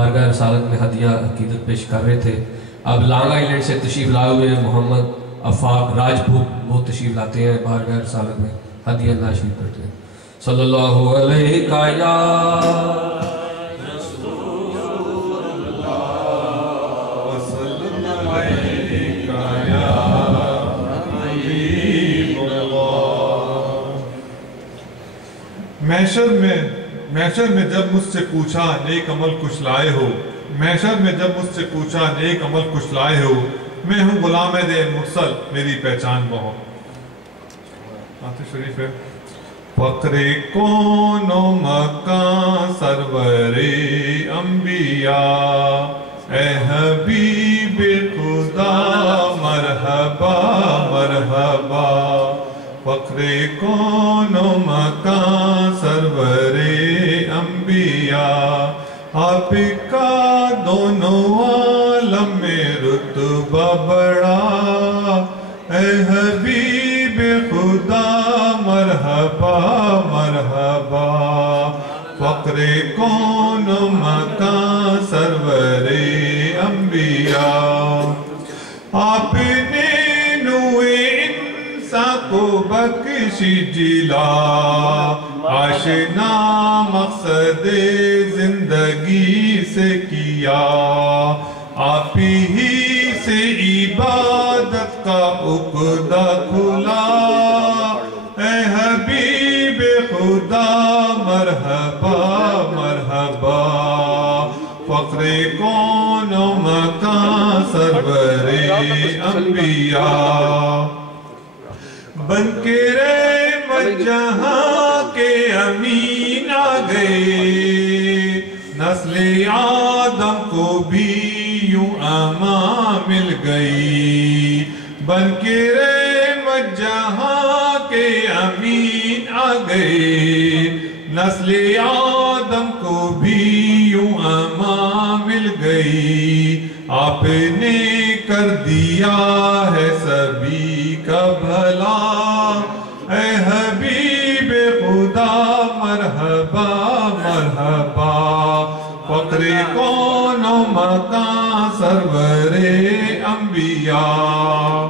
بارگاہ رسالت میں ہدیہ عقیدت پیش کر رہے تھے. اب لانگ آئی لینڈ سے تشریف لائے ہوئے محمد افاق راجپوت وہ تشریف لاتے ہیں بارگاہ رسالت میں ہدیہ اللہ شریف پڑھتے ہیں. صلی اللہ علیہ یا محشر میں جب مجھ سے پوچھا نیک عمل کچھ لائے ہو. محشر میں جب مجھ سے پوچھا نیک عمل کچھ لائے ہو. میں ہوں غلام دے مرسل میری پہچان بہت. آتے شریف ہے. فخر کون و مکان سرور انبیاء اے حبیب خدا مرحبا مرحبا. فخر کون و مکان سرور انبیاء آپ کا دونوں عالم میں رتبہ بڑا. اے حبیب خدا مرحبا مرحبا. فخر کون و مکان سرور انبیاء آپ نے کو بخشی جلا. آشنا مقصد زندگی سے کیا. آپ ہی سے عبادت کا عقدہ کھلا. اے حبیب خدا مرحبا مرحبا. فخر کون و مکان سرور انبیاء بن کے رحمت جہاں کے امین آ گئے. نسل آدم کو بھی یوں امان مل گئی. بن کے رحمت جہاں کے امین آ گئے. نسل آدم کو بھی یوں امان مل گئی. آپ نے کر دیا ہے سبھی کا بھلا. اے حبیب خدا مرحبا مرحبا. فخر کون و مکان سرور انبیاء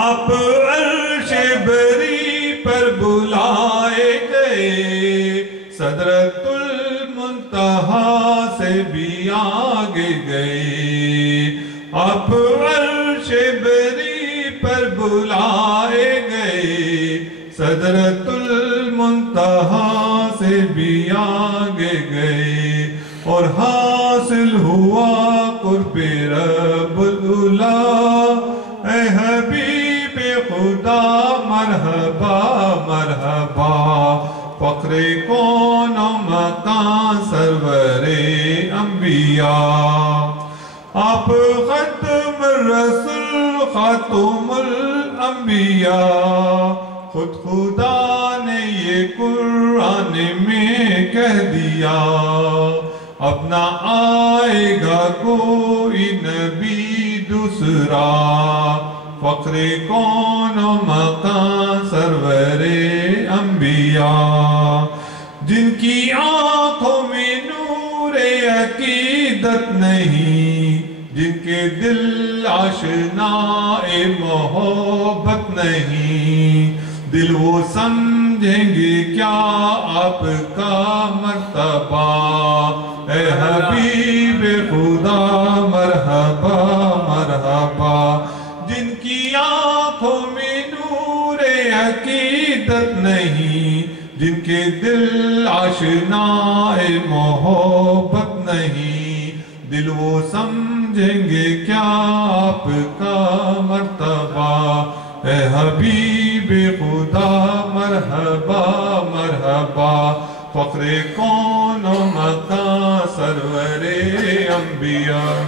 آپ عرش بری پر بلائے گئے. صدرۃ المنتہا سے بھی آگے گئے. آپ عرش بری پر بلائے گئے. صدرۃ المنتہا سے بھی آگے گئے. اور حاصل ہوا قرب رب العلا. اے حبیب خدا مرحبا مرحبا. فخر کون و مکان سرور انبیاء آپ ختم الرسل خاتم الانبیاء. خود خدا نے یہ قرآن میں کہہ دیا. اب نہ آئے گا کوئی نبی دوسرا. فخر کون و مکان سرور انبیاء جن کی آنکھوں میں نور عقیدت نہیں. جن کے دل آشنا محبت نہیں. دل وہ سمجھیں گے کیا آپ کا مرتبہ. اے حبیب خدا مرحبا مرحبا. جن کی آنکھوں میں نور عقیدت نہیں. جن کے دل آشنا محبت نہیں. دل وہ سمجھیں گے کیا آپ کا مرتبہ. اے حبیب خدا مرحبا مرحبا. فخر کون و مکان سرور انبیاء.